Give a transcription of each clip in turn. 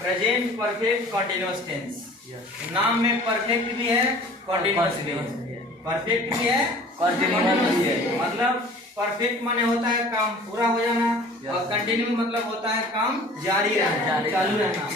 Present perfect continuous tense. नाम में perfect भी है, कंटिन्यूअस भी है। परफेक्ट भी है, कंटिन्यूअस भी है। मतलब परफेक्ट माने होता है काम पूरा हो जाना, और कंटिन्यू मतलब होता है काम जारी रहना, चालू रहना।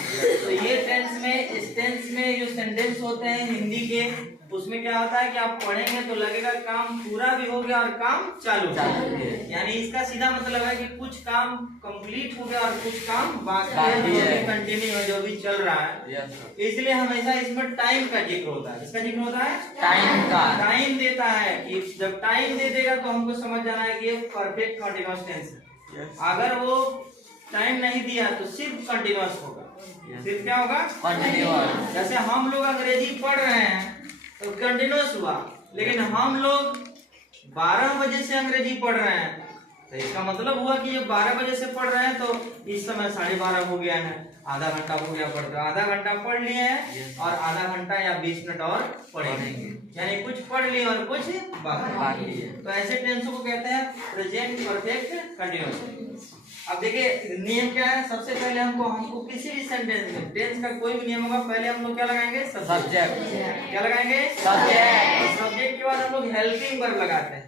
तो ये टेंस में, इस टेंस में जो सेंटेंस होते हैं हिंदी के, उसमें क्या होता है कि आप पढ़ेंगे तो लगेगा काम पूरा भी हो गया और काम चालू है। यानी इसका सीधा मतलब है कि कुछ काम कंप्लीट हो गया और कुछ काम बाकी है, कंटिन्यू है, जो भी चल रहा है। इसलिए हमेशा इसमें टाइम का जिक्र होता है। इसका जिक्र होता है टाइम का। टाइम देता है कि जब टाइम दे देगा तो हमको समझ जाना है कि ये परफेक्ट कंटिन्यूअस टेंस है। अगर वो टाइम नहीं दिया तो सिर्फ कंटिन्यूअस होगा। सिर्फ क्या होगा? कंटिन्यूअस। जैसे हम लोग अंग्रेजी पढ़ रहे हैं तो कंटिन्यूअस हुआ, लेकिन हम लोग 12 बजे से अंग्रेजी पढ़ रहे हैं तो इसका मतलब हुआ कि ये 12 बजे से पढ़ रहे हैं तो इस समय 12:30 हो गया है, आधा घंटा हो गया पढ़ते। आधा घंटा पढ़ लिए हैं और आधा घंटा या 20 मिनट और पढ़ेंगे, यानी कुछ पढ़ लिए और कुछ बाकी है। तो ऐसे टेंसों को कहते हैं प्रेजेंट परफेक्ट कंटिन्यूअस। अब देखिए नियम क्या है। सबसे पहले हमको किसी भी सेंटेंस में टेंस का कोई भी नियम होगा, पहले हम लोग क्या लगाएंगे? सब्जेक्ट। क्या लगाएंगे? सब्जेक्ट। सब्जेक्ट के बाद हम लोग हेल्पिंग वर्ब लगाते हैं।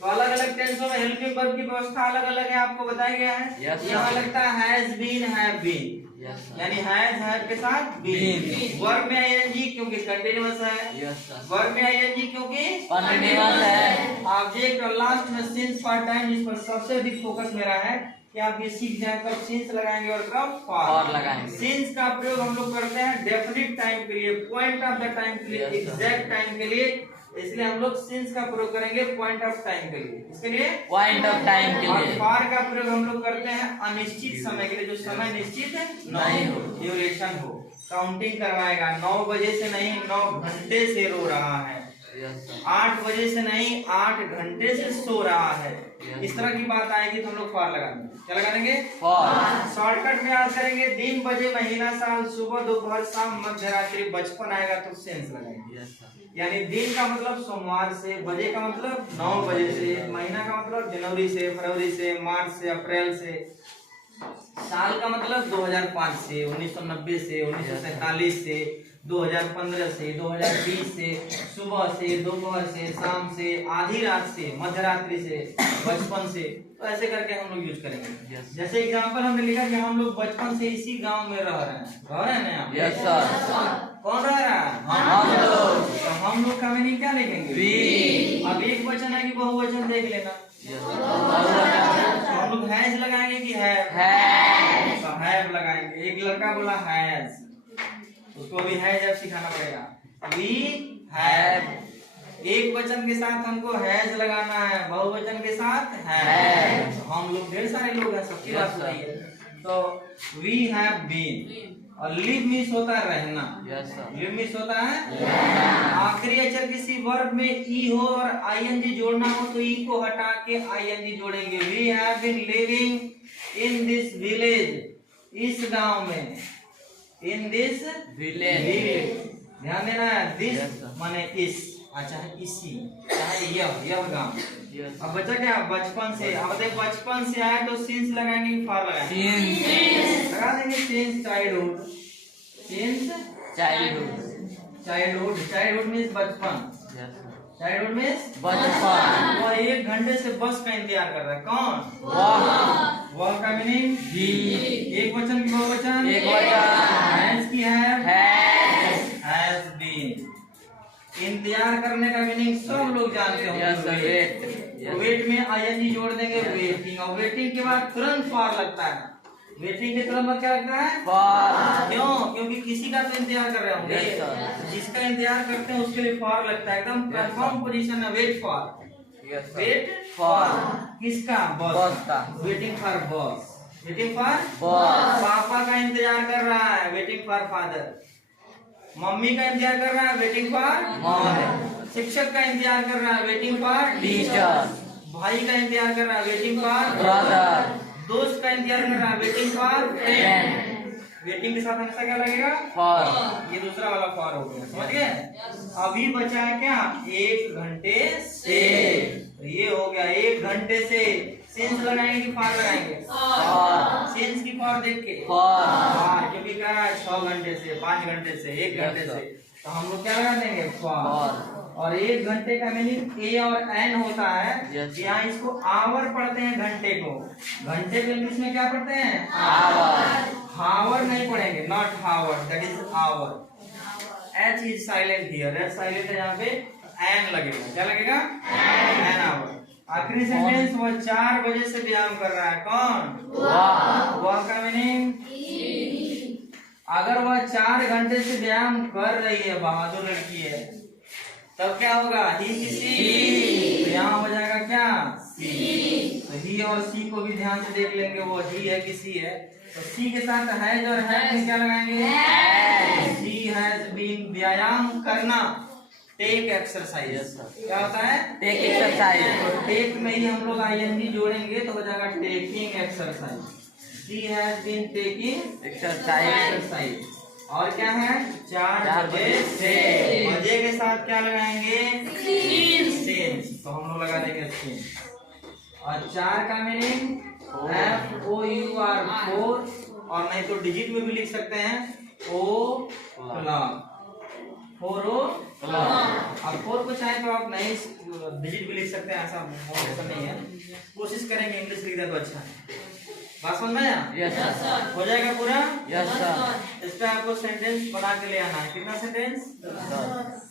तो अलग अलग टेंसों में हेल्पिंग वर्ब की व्यवस्था अलग अलग है, आपको बताया गया है। यहाँ लगता है हैज बीन, हैव बीन, यानी हैज के साथ बीन। वर्ब में आईएनजी क्योंकि कंटिन्यूअस है। वर्ब में आईएनजी क्योंकि कंटिन्यूअस है। ऑब्जेक्ट और लास्ट में सिंस पार्ट टाइम, जिस पर सबसे अधिक फोकस मेरा है कि आप ये सीख जाए कब सिंस लगाएंगे और कब फॉर लगाएंगे। सिंस का प्रयोग हम लोग करते हैं डेफिनिट टाइम के लिए, पॉइंट ऑफ द टाइम के लिए, एग्जैक्ट टाइम के लिए। इसलिए हम लोग सिंस का प्रयोग करेंगे पॉइंट ऑफ टाइम के लिए। इसके लिए पॉइंट ऑफ टाइम के लिए। फॉर का प्रयोग हम लोग करते हैं अनिश्चित समय के लिए, जो समय निश्चित नहीं हो, ड्यूरेशन हो। काउंटिंग करवाएगा, 9 बजे से नहीं 9 घंटे से रो रहा है, 8 बजे से नहीं 8 घंटे से सो रहा है। इस तरह की बात आएगी तो हम लोग फॉर लगाएंगे। क्या लगा देंगे? फॉर। शॉर्टकट में याद करेंगे, दिन, बजे, महीना, साल, सुबह, दोपहर, शाम, मध्य रात्रि, बचपन आएगा तो सेंस लगाएंगे। यानी दिन का मतलब सोमवार से, बजे का मतलब 9 बजे से, महीना का मतलब जनवरी से, फरवरी से, मार्च से, अप्रैल से, साल का मतलब 2005 से, 1990 से, 1947 से, 2015 से, 2020 से, सुबह से, दोपहर से, शाम से, आधी रात से, मध्य रात्रि से, बचपन से। तो ऐसे करके हम लोग यूज करेंगे। जैसे एग्जांपल हमने लिखा कि हम लोग बचपन से इसी गांव में रह रहे हैं ना? Yes sir. कौन रह रहा है? हम लोग। तो हम लोग का मीनिंग क्या लिखेंगे? वी। अब एक वचन है कि बहुवचन देख लेना। हम लोग हैज लगाएंगे कि हैव? तो हैव लगाएंगे। एक लड़का बोला हैज, उसको भी हैज अब सिखाना पड़ेगा। We have. एक वचन के साथ हमको हैज लगाना है, बहुवचन के साथ हैव। हम लोग ढेर सारे लोग हैं, सबकी बात सही है। तो वी हैव बीन। और लिव मीन्स होता है रहना। लिव मीन्स होता है आखिरी अक्षर किसी वर्ब में ई हो और आईएनजी जोड़ना हो तो ई को हटा के आईएनजी जोड़ेंगे। We have been living in this village, इस गांव में, इन दिस विलेज। ध्यान देना है, दिस माने इस, अच्छा है इसी, चाहे यह गांव। अब बचा क्या? बचपन से। अब बचपन से आए तो सिंस लगाएंगे, फॉर लगाएंगे, लगा देंगे since childhood. Since childhood. Childhood means बचपन। चाइल्डहुड मीन्स बचपन। और 1 घंटे से बस का इंतजार कर रहा है। कौन? वह का मीनिंग ही। एक वचन की बहुवचन, एक वचन। हैज की हैज बीन। इंतजार करने का मीनिंग सब लोग जानते होंगे। वेट में आईएनजी जोड़ देंगे, वेटिंग। और वेटिंग के बाद तुरंत फॉर लगता है। वेटिंग के तुरंत क्या लगता है? फॉर। क्यों? क्योंकि किसी का तो इंतजार कर रहे होंगे, जिसका इंतजार करते हैं उसके लिए फॉर लगता है। एकदम कंफर्म पोजीशन है, वेट फॉर। वेट फॉर किसका? बॉस का। Waiting for boss. Waiting for boss. पापा का इंतजार कर रहा है, वेटिंग फॉर फादर। मम्मी का इंतजार कर रहा है, वेटिंग फॉर मॉम। शिक्षक का इंतजार कर रहा है, वेटिंग फॉर टीचर। भाई का इंतजार कर रहा है, वेटिंग फॉर ब्रदर। दोस्त का इंतजार कर रहा है, वेटिंग फॉर फ्रेंड। वेटिंग के साथ हमेशा क्या लगेगा? फॉर। ये दूसरा वाला फॉर हो गया, समझ गए? अभी बचा है क्या? 1 घंटे से। ये हो गया 1 घंटे से। सिंस लगाएंगे कि फॉर लगाएंगे? फॉर। सिंस की फॉर देख के फॉर, क्योंकि लगा रहा है 6 घंटे से, 5 घंटे से, 1 घंटे से, तो हम लोग क्या लगा देंगे फॉर। और 1 घंटे का मीनिंग ए और एन होता है। यहाँ इसको आवर पढ़ते हैं घंटे को। घंटे को इंग्लिश में क्या पढ़ते हैं? आवर। हावर नहीं पढ़ेंगे, not hour, that is hour. H is silent here, H silent है यहाँ पे, एन लगेगा। क्या लगेगा? An hour. आखिरी सेंटेंस, वो 4 बजे से व्यायाम कर रहा है। कौन? वह का मीनिंग, अगर वह 4 घंटे से व्यायाम कर रही है, बहादुर लड़की है, तब क्या होगा? ही की सी, तो यहाँ हो जाएगा क्या? सी। तो ही और सी को भी ध्यान से देख लेंगे, वो ही है कि सी है। तो सी के साथ हैज और हैज क्या लगाएंगे? सी हैज बीन, व्यायाम करना, टेक एक्सरसाइज। क्या होता है? Take exercise. तो टेक में ही हम लोग आईएनजी जोड़ेंगे तो हो जाएगा taking exercise. She has been taking exercise. और क्या है? 4 बजे से। मजे के साथ क्या लगाएंगे? सिंस। तो हम लोग लगा देंगे सिंस। और 4 का मीनिंग FOUR, 4, और नहीं तो डिजिट में भी लिख सकते हैं, O क्लॉक, 4 o'clock। अब 4 को चाहे तो आप नहीं डिजिट भी लिख सकते हैं, ऐसा नहीं है। कोशिश करेंगे इंग्लिश लिख दे तो अच्छा है। बात समझ में आया? Yes sir. हो जाएगा पूरा? Yes sir. इस पे आपको सेंटेंस बना के ले आना है। कितना सेंटेंस? 10।